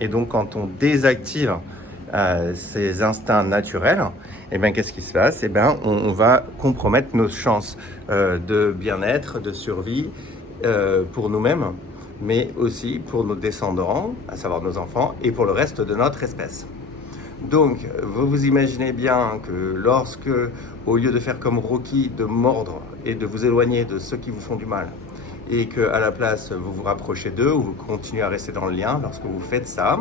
Et donc, quand on désactive ces instincts naturels, eh bien, qu'est-ce qui se passe? Eh bien, on va compromettre nos chances de bien-être, de survie pour nous-mêmes, mais aussi pour nos descendants, à savoir nos enfants, et pour le reste de notre espèce. Donc, vous vous imaginez bien que lorsque, au lieu de faire comme Rocky, de mordre et de vous éloigner de ceux qui vous font du mal, et qu'à la place, vous vous rapprochez d'eux ou vous continuez à rester dans le lien, lorsque vous faites ça,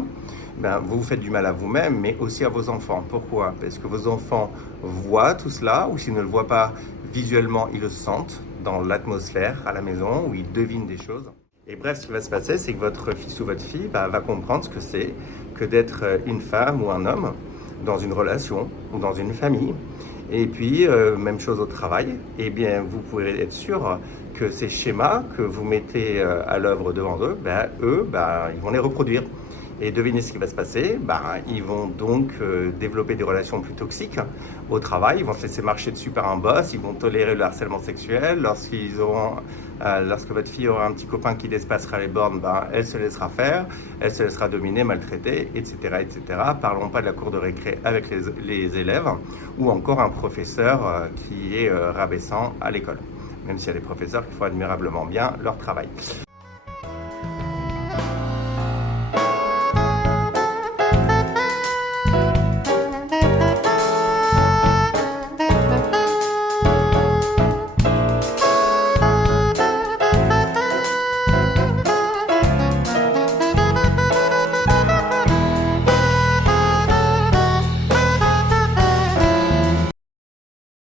ben, vous vous faites du mal à vous-même, mais aussi à vos enfants. Pourquoi? Parce que vos enfants voient tout cela, ou s'ils ne le voient pas visuellement, ils le sentent dans l'atmosphère à la maison, où ils devinent des choses. Et bref, ce qui va se passer, c'est que votre fils ou votre fille va comprendre ce que c'est que d'être une femme ou un homme dans une relation ou dans une famille. Et puis, même chose au travail, eh bien, vous pourrez être sûr que ces schémas que vous mettez à l'œuvre devant eux, ils vont les reproduire. Et devinez ce qui va se passer, ils vont donc développer des relations plus toxiques au travail, ils vont se laisser marcher dessus par un boss, ils vont tolérer le harcèlement sexuel, lorsque votre fille aura un petit copain qui dépassera les bornes, elle se laissera faire, elle se laissera dominer, maltraiter, etc. etc. Parlons pas de la cour de récré avec les élèves, ou encore un professeur qui est rabaissant à l'école, même s'il y a des professeurs qui font admirablement bien leur travail.